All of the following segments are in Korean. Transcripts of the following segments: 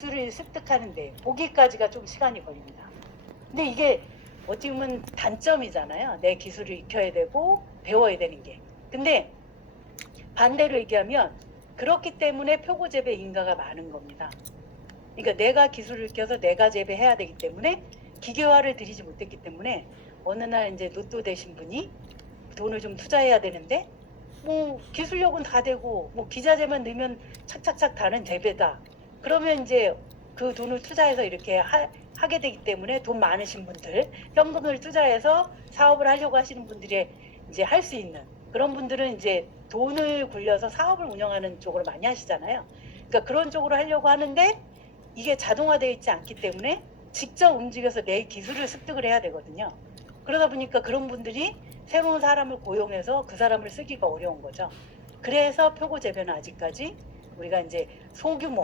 기술을 습득하는데 보기까지가 좀 시간이 걸립니다. 근데 이게 어찌 보면 단점이잖아요. 내 기술을 익혀야 되고 배워야 되는 게. 근데 반대로 얘기하면 그렇기 때문에 표고 재배 인가가 많은 겁니다. 그러니까 내가 기술을 익혀서 내가 재배해야 되기 때문에 기계화를 들이지 못했기 때문에 어느 날 이제 로또 되신 분이 돈을 좀 투자해야 되는데 뭐 기술력은 다 되고 뭐 기자재만 넣으면 착착착 다는 재배다. 그러면 이제 그 돈을 투자해서 이렇게 하게 되기 때문에 돈 많으신 분들, 현금을 투자해서 사업을 하려고 하시는 분들이 이제 할 수 있는 그런 분들은 이제 돈을 굴려서 사업을 운영하는 쪽으로 많이 하시잖아요. 그러니까 그런 쪽으로 하려고 하는데 이게 자동화되어 있지 않기 때문에 직접 움직여서 내 기술을 습득을 해야 되거든요. 그러다 보니까 그런 분들이 새로운 사람을 고용해서 그 사람을 쓰기가 어려운 거죠. 그래서 표고 재배는 아직까지 우리가 이제 소규모,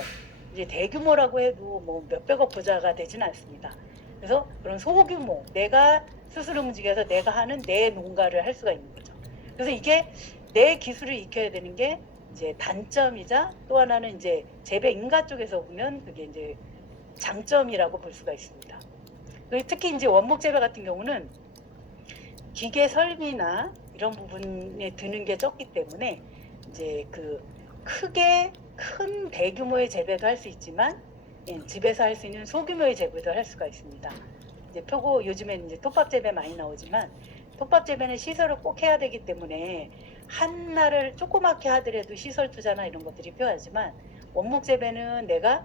이제 대규모라고 해도 뭐 몇백억 부자가 되지는 않습니다. 그래서 그런 소규모, 내가 스스로 움직여서 내가 하는 내 농가를 할 수가 있는 거죠. 그래서 이게 내 기술을 익혀야 되는 게 이제 단점이자 또 하나는 이제 재배 인가 쪽에서 보면 그게 이제 장점이라고 볼 수가 있습니다. 특히 이제 원목 재배 같은 경우는 기계 설비나 이런 부분에 드는 게 적기 때문에 이제 그 크게 큰 대규모의 재배도 할 수 있지만 집에서 할 수 있는 소규모의 재배도 할 수가 있습니다. 이제 표고 요즘에는 이제 톱밥 재배 많이 나오지만 톱밥 재배는 시설을 꼭 해야 되기 때문에 하나를 조그맣게 하더라도 시설 투자나 이런 것들이 필요하지만 원목 재배는 내가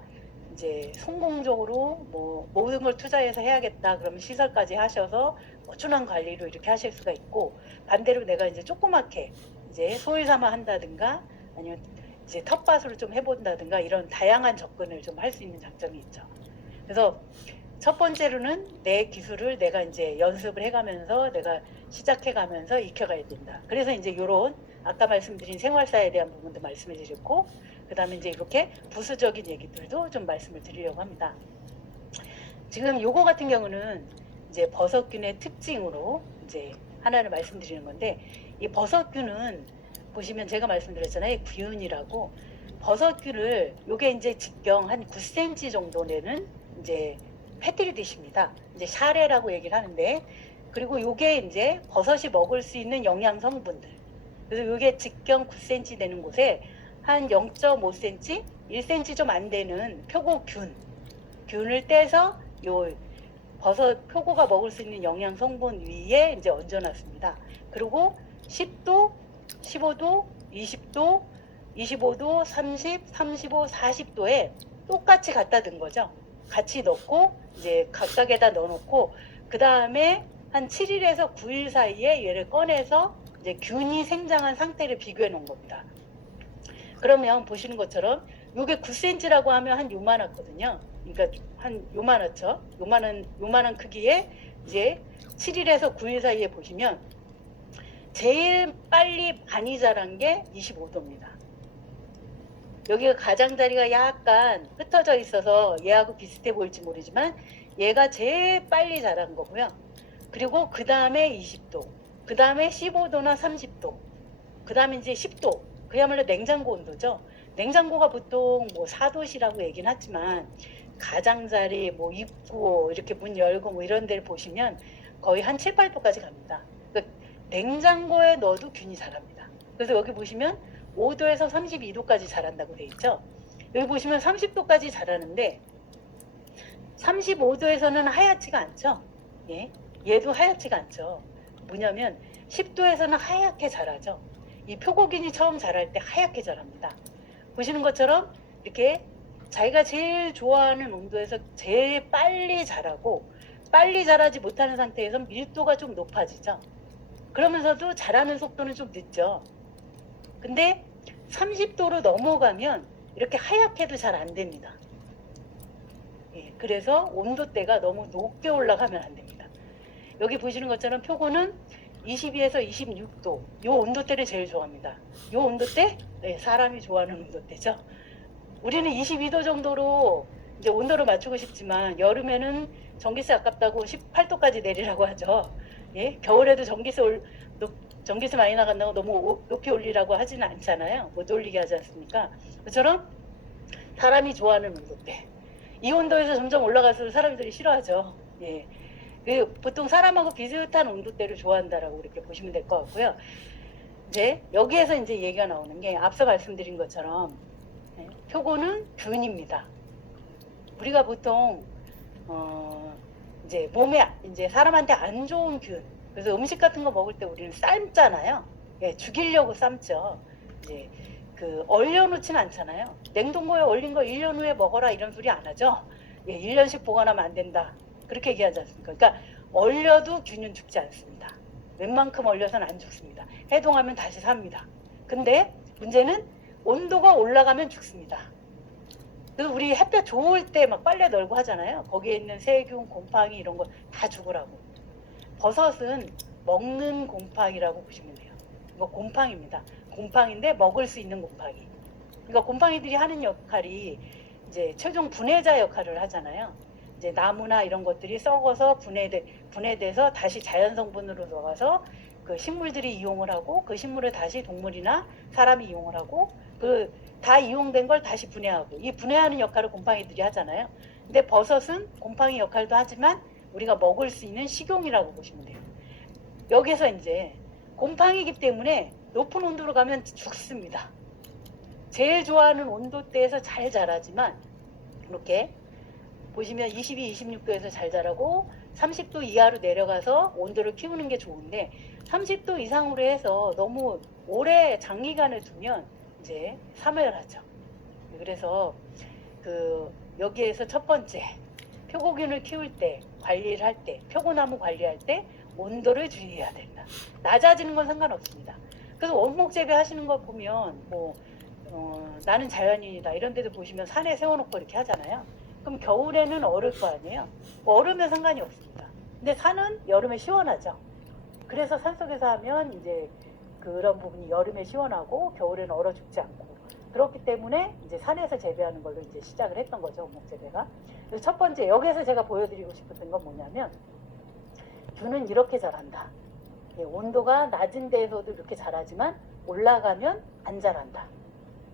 이제 성공적으로 뭐 모든 걸 투자해서 해야겠다 그러면 시설까지 하셔서 꾸준한 관리로 이렇게 하실 수가 있고, 반대로 내가 이제 조그맣게 이제 소일 삼아 한다든가 아니면 이제 텃밭으로 좀 해본다든가 이런 다양한 접근을 좀 할 수 있는 장점이 있죠. 그래서 첫 번째로는 내 기술을 내가 이제 연습을 해가면서 내가 시작해가면서 익혀가야 된다. 그래서 이제 요런 아까 말씀드린 생활사에 대한 부분도 말씀을 드렸고, 그 다음에 이제 이렇게 부수적인 얘기들도 좀 말씀을 드리려고 합니다. 지금 요거 같은 경우는 이제 버섯균의 특징으로 이제 하나를 말씀드리는 건데, 이 버섯균은 보시면 제가 말씀드렸잖아요. 균이라고. 버섯균을 요게 이제 직경 한 9cm 정도 되는 이제 패트리디십니다. 이제 샤레라고 얘기를 하는데, 그리고 요게 이제 버섯이 먹을 수 있는 영양 성분들. 그래서 요게 직경 9cm 되는 곳에 한 0.5cm, 1cm 좀 안 되는 표고균을 떼서 요 버섯 표고가 먹을 수 있는 영양 성분 위에 이제 얹어놨습니다. 그리고 10도, 15도, 20도, 25도, 30, 35, 40도에 똑같이 갖다 둔 거죠. 같이 넣고 이제 각각에다 넣어놓고 그 다음에 한 7일에서 9일 사이에 얘를 꺼내서 이제 균이 생장한 상태를 비교해 놓은 겁니다. 그러면 보시는 것처럼 요게 9cm라고 하면 한 요만하거든요. 그러니까 한 요만하죠. 요만한 크기에 이제 7일에서 9일 사이에 보시면 제일 빨리 많이 자란 게 25도입니다. 여기가 가장자리가 약간 흩어져 있어서 얘하고 비슷해 보일지 모르지만 얘가 제일 빨리 자란 거고요. 그리고 그 다음에 20도, 그 다음에 15도나 30도, 그 다음에 이제 10도, 그야말로 냉장고 온도죠. 냉장고가 보통 뭐 4도시라고 얘기는 하지만 가장자리 뭐 입구 이렇게 문 열고 뭐 이런 데를 보시면 거의 한 7, 8도까지 갑니다. 그러니까 냉장고에 넣어도 균이 자랍니다. 그래서 여기 보시면 5도에서 32도까지 자란다고 돼 있죠. 여기 보시면 30도까지 자라는데 35도에서는 하얗지가 않죠. 예, 얘도 하얗지가 않죠. 뭐냐면 10도에서는 하얗게 자라죠. 이 표고균이 처음 자랄 때 하얗게 자랍니다. 보시는 것처럼 이렇게 자기가 제일 좋아하는 온도에서 제일 빨리 자라고, 빨리 자라지 못하는 상태에서 밀도가 좀 높아지죠. 그러면서도 자라는 속도는 좀 늦죠. 근데 30도로 넘어가면 이렇게 하얗게도 잘 안 됩니다. 예, 그래서 온도대가 너무 높게 올라가면 안 됩니다. 여기 보시는 것처럼 표고는 22에서 26도 요 온도대를 제일 좋아합니다. 요 온도대? 네, 사람이 좋아하는 온도대죠. 우리는 22도 정도로 이제 온도를 맞추고 싶지만 여름에는 전기세 아깝다고 18도까지 내리라고 하죠. 예? 겨울에도 전기세 많이 나간다고 너무 높이 올리라고 하지는 않잖아요. 못 올리게 하지 않습니까? 그처럼 사람이 좋아하는 온도대. 이 온도에서 점점 올라갈수록 사람들이 싫어하죠. 예. 보통 사람하고 비슷한 온도대를 좋아한다라고 이렇게 보시면 될 것 같고요. 이제 여기에서 이제 얘기가 나오는 게 앞서 말씀드린 것처럼 표고는 균입니다. 우리가 보통 이제 몸에 이제 사람한테 안 좋은 균. 그래서 음식 같은 거 먹을 때 우리는 삶잖아요. 예, 죽이려고 삶죠. 이제 얼려놓진 않잖아요. 냉동고에 얼린 거 1년 후에 먹어라 이런 소리 안 하죠. 예, 1년씩 보관하면 안 된다. 그렇게 얘기하지 않습니까? 그러니까 얼려도 균은 죽지 않습니다. 웬만큼 얼려서는 안 죽습니다. 해동하면 다시 삽니다. 근데 문제는 온도가 올라가면 죽습니다. 그래서 우리 햇볕 좋을 때 막 빨래 널고 하잖아요. 거기에 있는 세균, 곰팡이 이런 거 다 죽으라고. 버섯은 먹는 곰팡이라고 보시면 돼요. 이거 곰팡이입니다. 곰팡인데 먹을 수 있는 곰팡이. 그러니까 곰팡이들이 하는 역할이 이제 최종 분해자 역할을 하잖아요. 이제 나무나 이런 것들이 썩어서 분해돼서 다시 자연 성분으로 들어가서 그 식물들이 이용을 하고 그 식물을 다시 동물이나 사람이 이용을 하고 다 이용된 걸 다시 분해하고 이 분해하는 역할을 곰팡이들이 하잖아요. 근데 버섯은 곰팡이 역할도 하지만 우리가 먹을 수 있는 식용이라고 보시면 돼요. 여기서 이제 곰팡이기 때문에 높은 온도로 가면 죽습니다. 제일 좋아하는 온도대에서 잘 자라지만 이렇게 보시면 22, 26도에서 잘 자라고 30도 이하로 내려가서 온도를 키우는 게 좋은데 30도 이상으로 해서 너무 오래 장기간을 두면 이제 사멸하죠. 그래서 여기에서 첫 번째 표고균을 키울 때 관리를 할 때 표고나무 관리할 때 온도를 주의해야 된다. 낮아지는 건 상관없습니다. 그래서 원목 재배 하시는 거 보면 나는 자연인이다 이런 데도 보시면 산에 세워놓고 이렇게 하잖아요. 그럼 겨울에는 얼을 거 아니에요. 얼으면 상관이 없습니다. 근데 산은 여름에 시원하죠. 그래서 산속에서 하면 이제 그런 부분이 여름에 시원하고 겨울에는 얼어 죽지 않고 그렇기 때문에 이제 산에서 재배하는 걸로 이제 시작을 했던 거죠. 원목 재배가. 그래서 첫 번째 여기에서 제가 보여드리고 싶었던 건 뭐냐면 균은 이렇게 자란다. 예, 온도가 낮은 데에서도 이렇게 자라지만 올라가면 안 자란다.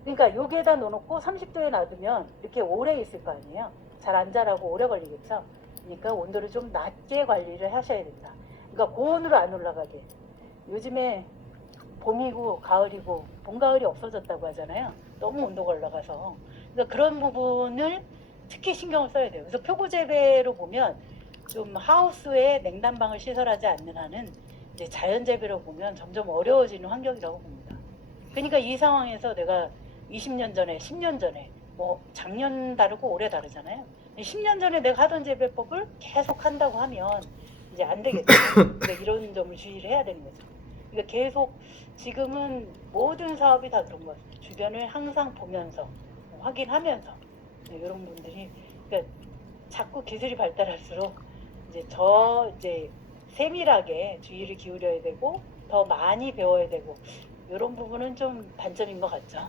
그러니까 여기에다 넣어놓고 30도에 놔두면 이렇게 오래 있을 거 아니에요. 잘 안 자라고 오래 걸리겠죠. 그러니까 온도를 좀 낮게 관리를 하셔야 된다. 그러니까 고온으로 안 올라가게. 요즘에 봄이고 가을이고 봄 가을이 없어졌다고 하잖아요. 너무 온도가 올라가서. 그러니까 그런 부분을 특히 신경을 써야 돼요. 그래서 표고 재배로 보면 좀 하우스에 냉난방을 시설하지 않는 한은 이제 자연 재배로 보면 점점 어려워지는 환경이라고 봅니다. 그러니까 이 상황에서 내가 20년 전에, 10년 전에, 뭐 작년 다르고 올해 다르잖아요. 10년 전에 내가 하던 재배법을 계속 한다고 하면 이제 안 되겠죠. 그러니까 이런 점을 주의를 해야 되는 거죠. 그러니까 계속 지금은 모든 사업이 다 그런 것 같아요. 주변을 항상 보면서 확인하면서 이런 분들이 그러니까 자꾸 기술이 발달할수록 이제 세밀하게 주의를 기울여야 되고 더 많이 배워야 되고 이런 부분은 좀 단점인 것 같죠.